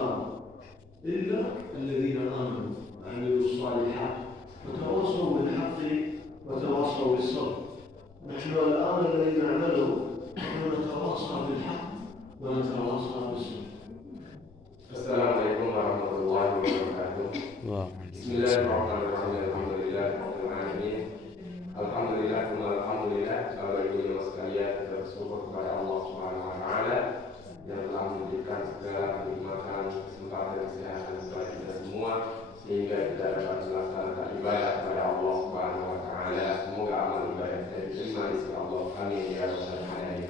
الإنسان إلا الذين آمنوا وعملوا الصالحات وتواصوا بالحق وتواصوا بالصبر. نحن الآن الذي نعمله نحن نتواصى بالحق ونتواصى بالصبر. السلام عليكم ورحمة الله وبركاته. بسم الله الرحمن الرحيم. الحمد لله رب العالمين. Alhamdulillah, alhamdulillah. Bapak Ibu yang sekalian, kita bersyukur kepada Allah Subhanahu wa taala yang telah memberikan segala kenikmatan, kesempatan, kesehatan kepada kita semua sehingga kita dapat melaksanakan ibadah kepada Allah Subhanahu wa taala. Semoga amal ibadah kita diterima di sisi Allah. Amin ya rabbal alamin.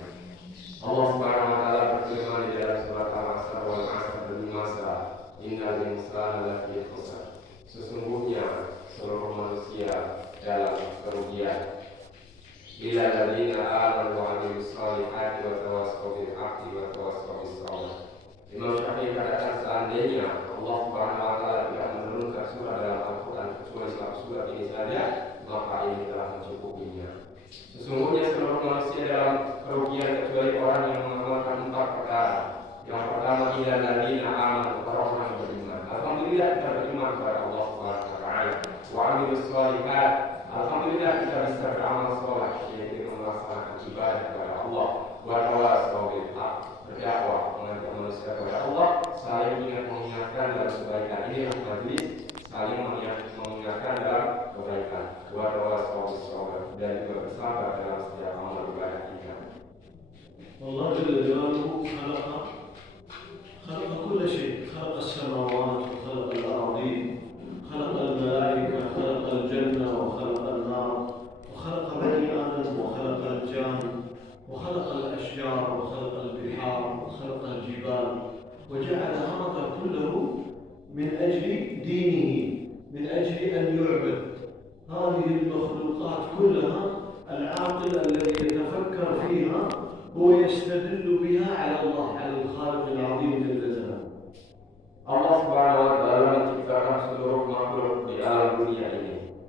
Allah Subhanahu wa taala berfirman di dalam surat Al-Asr wal 'asr demi masa, innal insana lafi khusr. Sesungguhnya seluruh manusia dalam kerugian. Illa alladziina aamanu wa 'amilus shalihati wa tawassaw bil haqqi wa tawassaw bis sabr. Imam Syafi'i katakan seandainya Allah Subhanahu wa taala tidak menurunkan surah dalam Al-Qur'an kecuali satu surat ini saja, maka ini telah mencukupinya. Sesungguhnya seluruh manusia dalam kerugian kecuali orang yang mengamalkan 4 perkara. Yang pertama, illa alladziina aamanu, orang yang beriman. Alhamdulillah kita beriman kepada Allah Subhanahu wa taala. Wa 'amilus shalihat. Alhamdulillah kita bisa beramal saleh, yaitu melaksanakan ibadah kepada Allah. Wa tawassaw bil haqq, berdakwah mengajak manusia kepada Allah, saling mengingatkan dalam kebaikan. Inilah majlis saling mengingatkan dalam kebaikan. Wa tawassaw bis sabr, dan juga bersabar dalam setiap amal ibadah kita. Allah Jalla Jalaluhu خلق كل شيء، خلق السماوات وخلق الأراضين، خلق الملائكة، خلق الجنة وخلق النار، وخلق بني آدم وخلق الجان، وخلق الأشجار وخلق البحار وخلق الجبال، وجعل هذا كله من أجل دينه، من أجل أن يعبد. هذه المخلوقات كلها العاقل الذي يتفكر فيها هو يستدل بها على الله، على الخالق العظيم جل جلاله. Allah Subhanahu wa taala menciptakan seluruh makhluk di alam dunia ini,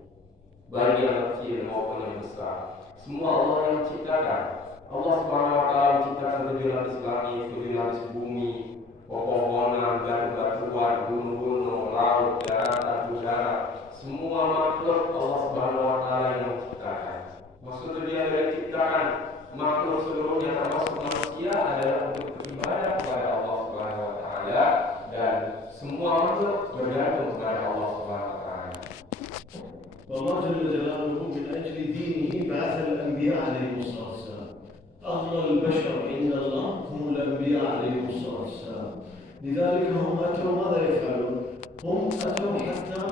baik yang kecil maupun yang besar. Semua Allah yang menciptakan. Allah Subhanahu wa taala menciptakan 7 lapis langit, 7 lapis bumi, pepohonan, batu-batuan, gunung-gunung, laut, daratan, udara. Semua makhluk Allah Subhanahu wa taala yang menciptakan. Maksudnya dia yang menciptakan makhluk seluruhnya termasuk manusia adalah untuk beribadah kepada Allah Subhanahu wa taala, dan semua makhluk bergantung kepada Allah Subhanahu wa taala. والله جل جلاله من أجل دينه بعث الأنبياء عليهم الصلاة والسلام. أفضل البشر عند الله هم الأنبياء عليهم الصلاة والسلام. لذلك هم أتوا ماذا يفعلون؟ هم أتوا حتى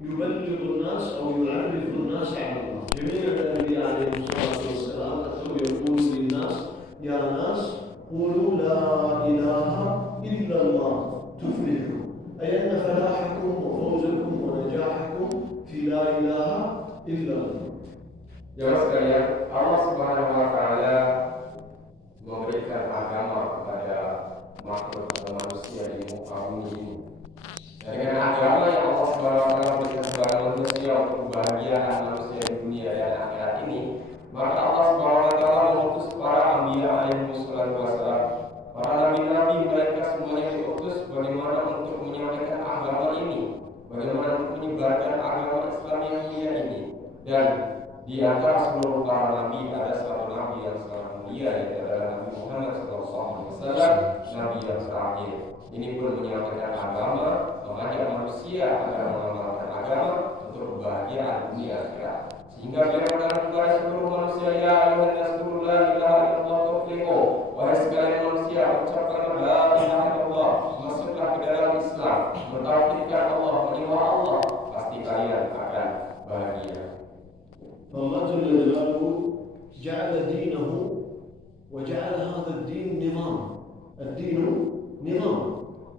يبلغوا الناس أو يعرفوا الناس على الله. جميع الأنبياء عليهم الصلاة والسلام أتوا يقولوا للناس يا ناس قولوا لا إله إلا الله تفلحوا، أي أن فلاحكم وفوزكم ونجاحكم في لا إله إلا الله. Jemaah sekalian, Allah Subhanahu wa taala memberikan agama kepada makhluk atau manusia di muka bumi ini. Dan dengan agama yang Allah Subhanahu wa taala berikan kepada manusia untuk kebahagiaan manusia di dunia dan akhirat ini, maka Allah Subhanahu wa taala mengutus para anbiya alaihi wassalam. Para nabi-nabi mereka semuanya diutus bagaimana untuk menyampaikan agama ini, bagaimana untuk menyebarkan agama Islam yang mulia ini. Dan di antara seluruh para nabi ada satu nabi yang sangat mulia, yaitu adalah Nabi Muhammad SAW, nabi yang terakhir. Ini pun menyampaikan agama, mengajak manusia agar mengamalkan agama untuk kebahagiaan dunia akhirat. Sehingga beliau mengatakan kepada seluruh manusia, ya ayyuhan nas qulu la ilaha illallah tuflihu. Wahai sekalian manusia, ucapkanlah la ilaha illallah, masuklah ke dalam Islam, mentauhidkan Allah, menyembah Allah, pasti kalian akan bahagia. فالله جل جلاله جعل دينه وجعل هذا الدين نظام. الدين نظام.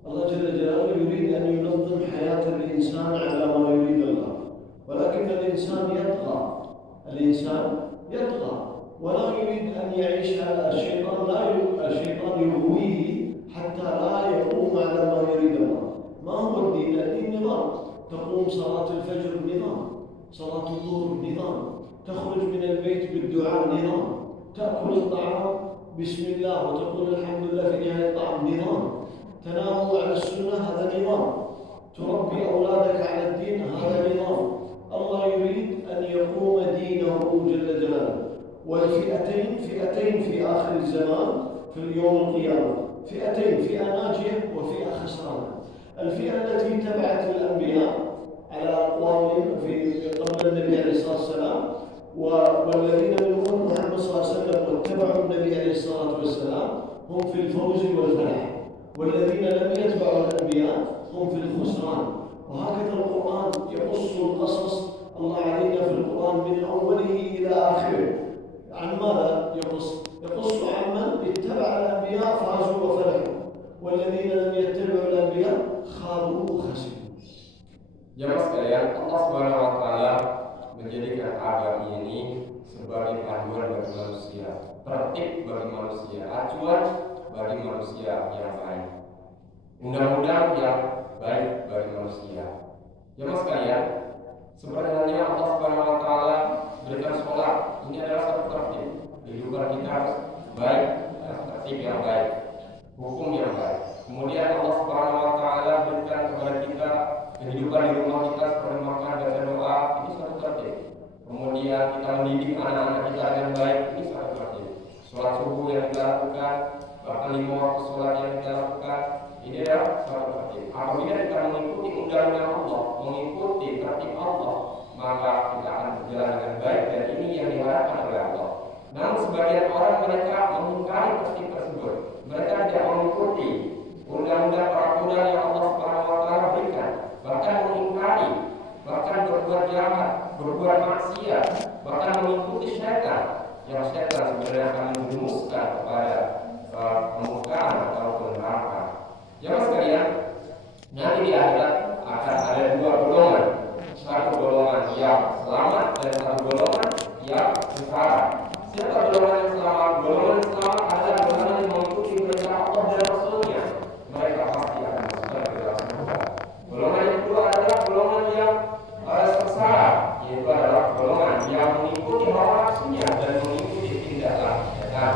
الله جل جلاله يريد أن ينظم حياة الإنسان على ما يريد الله، ولكن الإنسان يطغى. الإنسان يطغى ولا يريد أن يعيش على الشيطان يغويه حتى لا يقوم على ما يريد الله. ما هو الدين؟ الدين نظام. تقوم صلاة الفجر نظام، صلاة الظهر نظام، تخرج من البيت بالدعاء نظام، تأكل الطعام بسم الله وتقول الحمد لله في نهاية الطعام نظام. تناموا على السنة هذا نظام، تربي أولادك على الدين هذا نظام. الله يريد أن يقوم دينه جل جلاله. والفئتين في آخر الزمان في اليوم القيامة، فئتين، فئة ناجية وفئة خسرانة. الفئة التي تبعت الأنبياء على أقوامهم في قبل النبي عليه الصلاة والسلام، والذين من أمة محمد صلى الله عليه وسلم واتبعوا النبي عليه الصلاة والسلام هم في الفوز والفلاح، والذين لم يتبعوا الأنبياء هم في الخسران. وهكذا القرآن يقص القصص الله علينا في القرآن من أوله إلى آخره. عن ماذا يقص؟ يقص عن من اتبع الأنبياء فازوا وفلحوا، والذين لم يتبعوا الأنبياء خابوا وخسروا. Jemaah sekalian, Allah Subhanahu wa taala menjadikan agama ini sebagai panduan bagi manusia, tertib bagi manusia, acuan bagi manusia yang baik, undang-undang yang baik bagi manusia. Jemaah sekalian, sebenarnya Allah Subhanahu wa taala berikan sholat, ini adalah satu tertib. Kehidupan kita harus baik, tertib yang baik, hukum yang baik. Kemudian Allah Subhanahu wa taala berikan kepada kita kehidupan di rumah kita seperti makan, baca doa, ini suatu tertib. Kemudian kita mendidik anak-anak kita dengan baik, ini suatu tertib. Sholat subuh yang kita lakukan, bahkan 5 waktu sholat yang kita lakukan, ini adalah suatu tertib. Apabila kita mengikuti undang-undang Allah, mengikuti tertib Allah, maka kita akan berjalan dengan baik, dan ini yang diharapkan oleh Allah. Namun sebagian orang mereka mengingkari tertib tersebut. Mereka tidak mengikuti undang-undang peraturan yang Allah Subhanahu wa taala berikan, bahkan mengingkari, bahkan berbuat jahat, berbuat maksiat, bahkan mengikuti syaitan, yang syaitan sebenarnya akan menjerumuskan kepada kemurkaan ataupun neraka. Jemaah sekalian, nanti di akhirat akan ada 2 golongan, satu golongan yang selamat dan satu golongan yang sengsara. Siapa golongan yang selamat? Golongan yang selamat adalah golongan yang mengikuti perintah Allah dan Rasulnya. Mereka pasti akan masuk ke dalam surga. Golongan yang kedua adalah golongan yang sengsara, yaitu adalah golongan yang mengikuti hawa nafsunya dan mengikuti tindakan syaitan.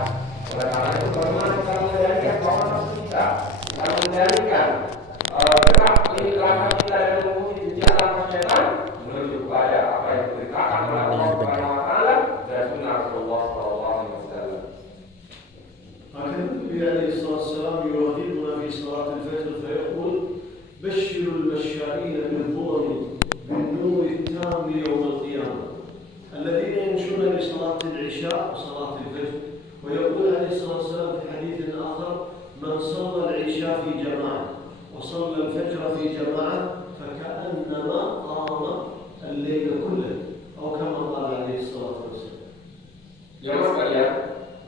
Oleh karena itu, bagaimana kita mengendalikan hawa nafsu kita mengendalikan gerak langkah kita dan mengikuti jejak langkah syaitan menuju kepada apa yang diberitakan oleh Allah Subhanahu wa taala dan sunnah Rasulullah sallallahu alaihi wasallam. هكذا النبي عليه الصلاة والسلام يرغبنا في صلاة الفجر فيقول: بشروا المشائين بالظلم بالنور التام يوم القيامة الذين يمشون لصلاة العشاء وصلاة الفجر. ويقول عليه الصلاة والسلام في حديث آخر: من صلى العشاء في جماعة وصلى الفجر في جماعة فكأنما قام الليل كله، أو كما قال عليه الصلاة والسلام. Jemaah sekalian,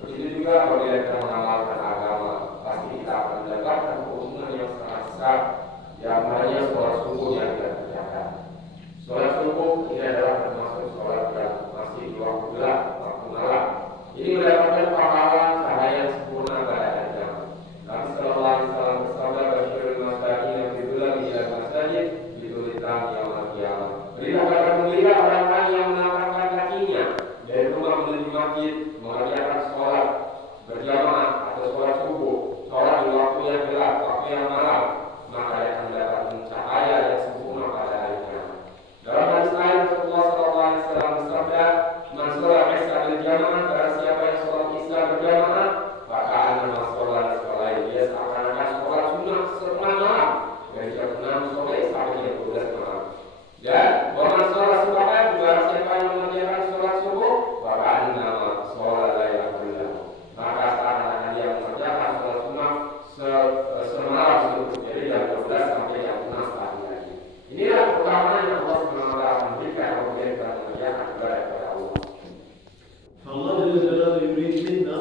begitu juga apabila kita mengamalkan agama, pasti kita akan mendapatkan keuntungan yang sangat besar, yang hanya sholat subuh yang kita kerjakan. Sholat subuh ini adalah termasuk sholat yang masih di waktu gelap, waktu malam. Ini mendapatkan pahala cahaya yang sempurna pada jam. Nabi sallallahu alaihi wasallam bersabda, "Basyirul masakin fi dhulali ila masajid bidulitan yaumil qiyamah." Berilah kabar gembira orang-orang yang melangkahkan kakinya dari rumah menuju masjid mengerjakan sholat berjamaah atau sholat subuh, sholat di waktu yang gelap, waktu yang malam, maka dia akan mendapatkan cahaya yang sempurna pada hari kiamat. Dalam hadis lain Rasulullah sallallahu alaihi wasallam bersabda, "Man sholat isya bil jamaah," barang siapa yang sholat isya berjamaah, maka annama sholat sholat dia seakan-akan sholat sunnah setengah malam dari jam 6 sore sampai jam 12 malam. Dan waman sholat subuh, barang siapa yang mengerjakan sholat subuh, maka annama sholat lailatul, maka seakan-akan dia mengerjakan sholat sunnah semalam itu, jadi jam 12 sampai jam 6 pagi lagi. Inilah keutamaan yang Allah Subhanahu wa taala memberikan apabila kita mengerjakan ibadah kepada Allah. فالله جل جلاله يريد منا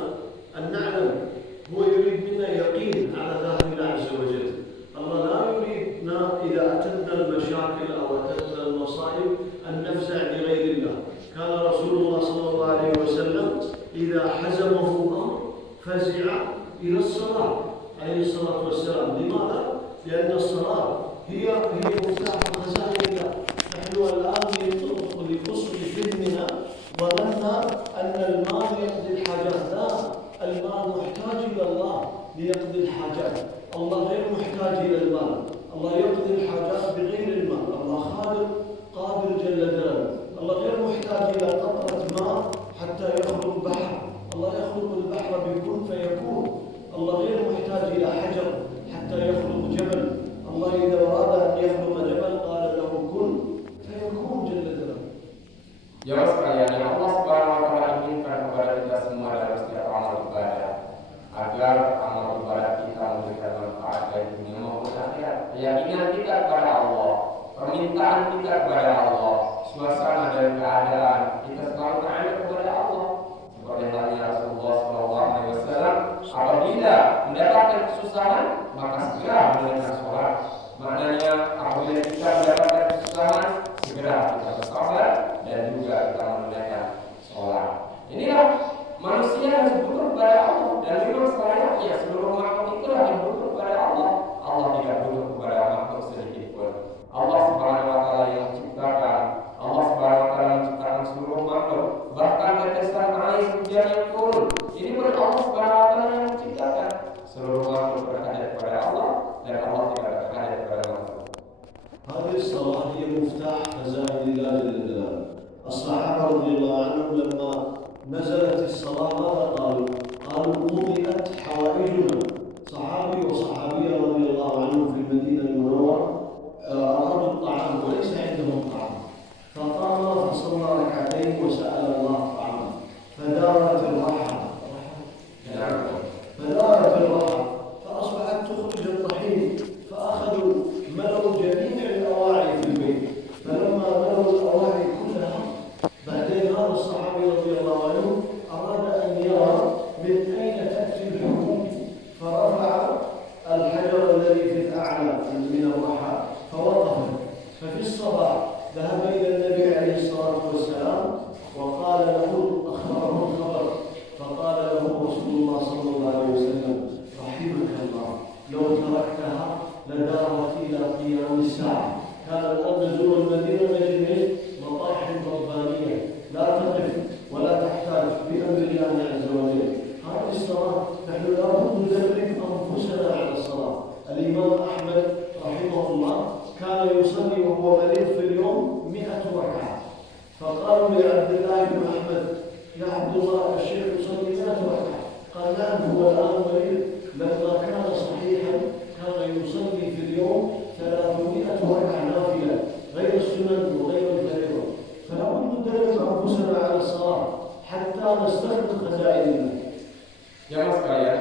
أن نعلم، هو يريد منا يقين على ذات الله عز وجل. الله لا يريدنا إذا أتتنا المشاكل أو أتتنا المصائب أن نفزع لغير الله. كان رسول الله صلى الله عليه وسلم إذا حزمه أمر فزع إلى الصلاة عليه الصلاة والسلام. لماذا؟ لأن الصلاة هي مفتاح خزائن الله. نحن الآن لقصر ذهننا ظننا أن المال يقضي الحاجات. لا، المال محتاج إلى الله ليقضي الحاجات. الله غير محتاج إلى المال، الله يقضي الحاجات بغير المال، الله خالق قادر جل جلاله، الله غير محتاج إلى قطرة ماء حتى يخلق بحر، الله يخلق البحر بكن فيكون، الله غير محتاج إلى حجر حتى يخلق جبل، الله إذا أراد أن يخلق جبل قال له كن فيكون جل جلاله. Jemaah sekalian, yang Allah Subhanahu wa taala inginkan kepada kita semua dalam setiap amal ibadah, agar amal ibadah kita memberikan manfaat baik dunia maupun akhirat. Keyakinan kita kepada Allah, permintaan kita kepada Allah, suasana dan keadaan kita selalu berada kepada Allah. Seperti halnya Rasulullah SAW, apabila mendapatkan kesusahan maka segera menunaikan sholat. Maknanya apabila kita mendapatkan kesusahan segera kita bersabar dan juga kita menunaikan sholat. Inilah manusia yang butuh kepada Allah, dan memang selayaknya seluruh makhluk itulah yang butuh kepada Allah. Allah tidak butuh kepada makhluk sedikit pun. Allah Subhanahu wa taala yang menciptakan, Allah Subhanahu wa taala menciptakan seluruh makhluk, bahkan tetesan air hujan yang turun. Ini pun Allah Subhanahu wa taala yang menciptakan. Seluruh makhluk berhajat kepada Allah dan Allah tidak berhajat kepada makhluk. هذه الصلاة هي مفتاح خزائن الله جل جلاله. الصحابة رضي الله عنهم لما نزلت الصلاة ماذا قالوا؟ قالوا قضيت حوائجنا. صحابي وصحابية رضي الله عنهم في المدينة المنورة أرادوا الطعام وليس عندهم طعام، فقام فصلى ركعتين وسأل الله طعاما، فدارت الرحى فأصبحت تخرج الطحين، فأخذوا ملوا جميع الأواعي في البيت، فلما ملوا الأواعي كلها بعدين هذا الصحابي رضي الله عنه أراد أن يرى من أين تأتي الحبوب، فرفع الحجر الذي في الأعلى من الرحى فوقف. ففي الصباح ذهب إلى النبي عليه الصلاة والسلام وقال له أخبره الخبر، فقال له رسول الله صلى الله عليه وسلم رحمك الله لو تركتها لدارت إلى قيام الساعة. كان الآن نزور المدينة نجد مطاحن ربانية لا تقف ولا تحتاج بأمر الله عز وجل. هذه الصلاة نحن لابد ندرب أنفسنا على الصلاة. الإمام أحمد رحمه الله كان يصلي وهو مريض في اليوم 100 ركعة، فقالوا لعبد الله بن أحمد يا عبد الله الشيخ يصلي 100 ركعة، قال نعم هو الآن مريض، لما كان صحيحا كان يصلي في اليوم 300 ركعة نافلة غير السنن وغير الفريضة. فلا بد ندرب أنفسنا على الصلاة حتى نستخدم خزائننا. Jemaah sekalian,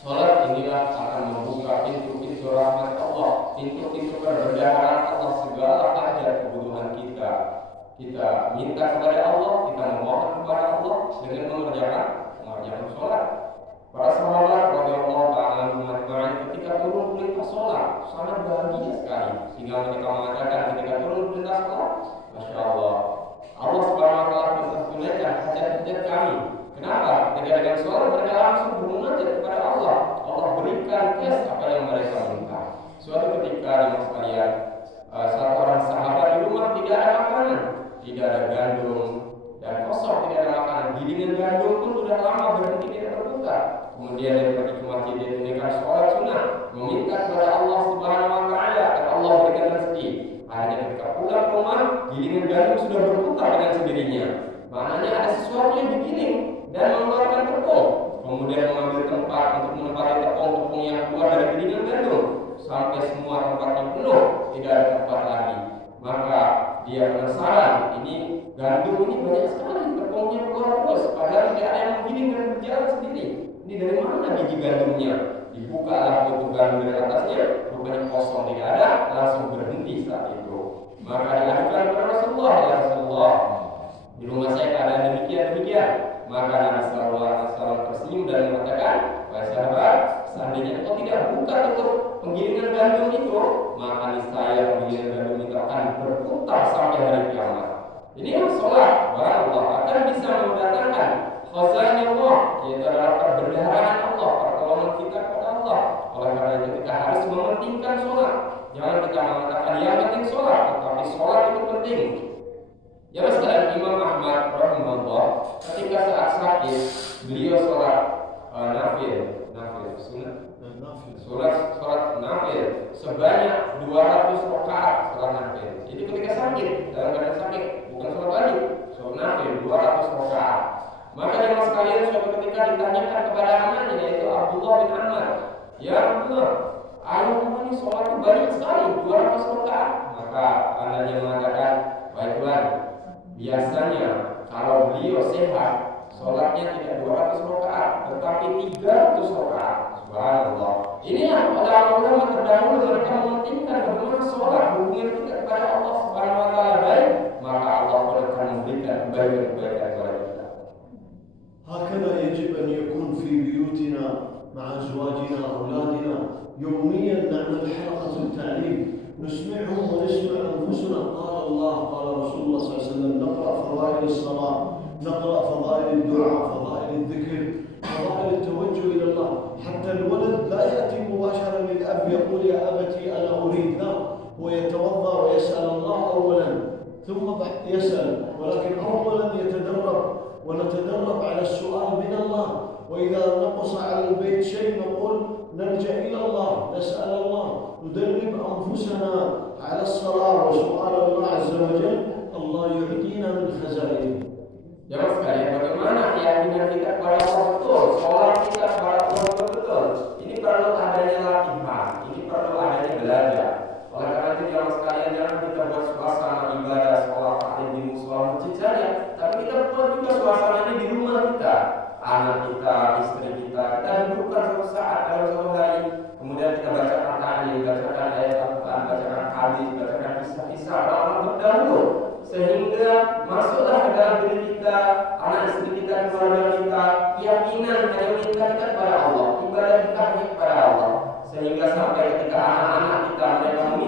sholat inilah akan membuka pintu-pintu rahmat Allah, pintu-pintu keberdaharan Allah, segala hajat kebutuhan kita. Kita minta kepada Allah, kita memohon kepada Allah dengan mengerjakan sholat. Para sahabat radhiyallahu ta'ala anhum ketika turun perintah sholat sangat bahagia sekali, sehingga mereka mengatakan ketika turun perintah sholat, masya Allah, Allah Subhanahu wa taala bisa tunaikan hajat-hajat kami. Kenapa? Ketika dengan sholat mereka langsung bermunajat kepada Allah, Allah berikan tes apa yang mereka minta. Suatu ketika di sekalian, salah orang sahabat di rumah tidak ada makanan, tidak ada gandum dan kosong, tidak ada makanan. Gilingan gandum pun sudah lama berhenti tidak berputar. Kemudian dia pergi ke masjid, dia tunaikan sholat sunnah, meminta kepada Allah Subhanahu wa taala agar Allah berikan rezeki. Akhirnya ketika pulang ke rumah, gilingan gandum sudah berputar dengan sendirinya. Maknanya ada sesuatu yang digiling dan mengeluarkan tepung. Kemudian mengambil tempat untuk menempati tepung-tepung yang keluar dari gilingan gandum sampai semua tempatnya penuh, tidak ada tempat lagi. Maka dia penasaran, ini gandum ini banyak sekali, tepungnya keluar terus, padahal tidak ada yang menggiling dan berjalan sendiri. Ini dari mana biji gandumnya? Dibukalah tutup gandum dari atasnya, rupanya kosong, tidak ada, langsung berhenti saat itu. Maka dilakukan kepada Rasulullah, ya Rasulullah, di rumah saya keadaan demikian. Maka Nabi sallallahu alaihi wasallam tersenyum dan mengatakan, wahai sahabat, seandainya engkau tidak buka tutup penggilingan gandum itu, maka niscaya penggilingan gandum itu akan berputar sampai hari kiamat. Ini yang sholat, Allah akan bisa mendatangkan khazain Allah, yaitu adalah perbendaharaan Allah, pertolongan kita kepada Allah. Oleh karena itu kita harus mementingkan sholat. Jangan kita mengatakan yang penting sholat, tetapi sholat itu penting. Ya sekalian, Imam Ahmad rahimahullah ketika saat sakit beliau sholat nafil, sholat nafil sebanyak 200 rakaat sholat nafil. Itu ketika sakit, dalam keadaan sakit, bukan sholat wajib, sholat nafil 200 rakaat. Maka jemaah sekalian, suatu ketika ditanyakan kepada anaknya yaitu Abdullah bin Amr, ya Abdullah, ayahmu ini sholat itu banyak sekali, 200 rakaat. Maka anaknya mengatakan, baiklah, biasanya kalau beliau sehat, sholatnya tidak 200 rakaat, tetapi 300 rakaat. Subhanallah. Inilah ulama terdahulu mereka mementingkan bagaimana sholat hubungan kita kepada Allah Subhanahu wa taala baik, maka Allah akan memberikan kebaikan-kebaikan kepada kita. هكذا يجب أن يكون في بيوتنا مع أزواجنا وأولادنا يوميا نعمل حلقة التعليم نسمعهم ونسمع أنفسنا قال الله قال رسول الله صلى الله عليه وسلم نقرأ فضائل الصلاة نقرأ فضائل الدعاء فضائل الذكر فضائل التوجه إلى الله حتى الولد لا يأتي مباشرة للأب يقول يا أبتي أنا أريد لا هو يتوضأ ويسأل الله أولا ثم يسأل ولكن أولا يتدرب ونتدرب على السؤال من الله وإذا نقص على البيت شيء نقول نرجع إلى الله نسأل الله ندرب أنفسنا على الصلاة وسؤال الله عز وجل الله يعطينا من خزائنه. Jemaah sekalian, bagaimana keyakinan kita kepada Allah betul, sholat kita kepada Allah betul. Ini perlu adanya latihan, ini perlu adanya belajar. Oleh karena itu jemaah sekalian, jangan kita buat suasana ibadah sholat taklim di musola masjid saja, tapi kita buat juga suasananya di rumah kita, anak kita, istri kita dudukkan suatu saat dalam suatu hari, kemudian kita bacakan ta'lim, bacakan ayat Al-Quran, bacakan hadis, bacakan kisah-kisah orang terdahulu, sehingga masuklah ke dalam diri kita, anak istri kita, keluarga kita, keyakinan hanya minta kita kepada Allah, ibadah kita hanya kepada Allah, sehingga sampai ketika anak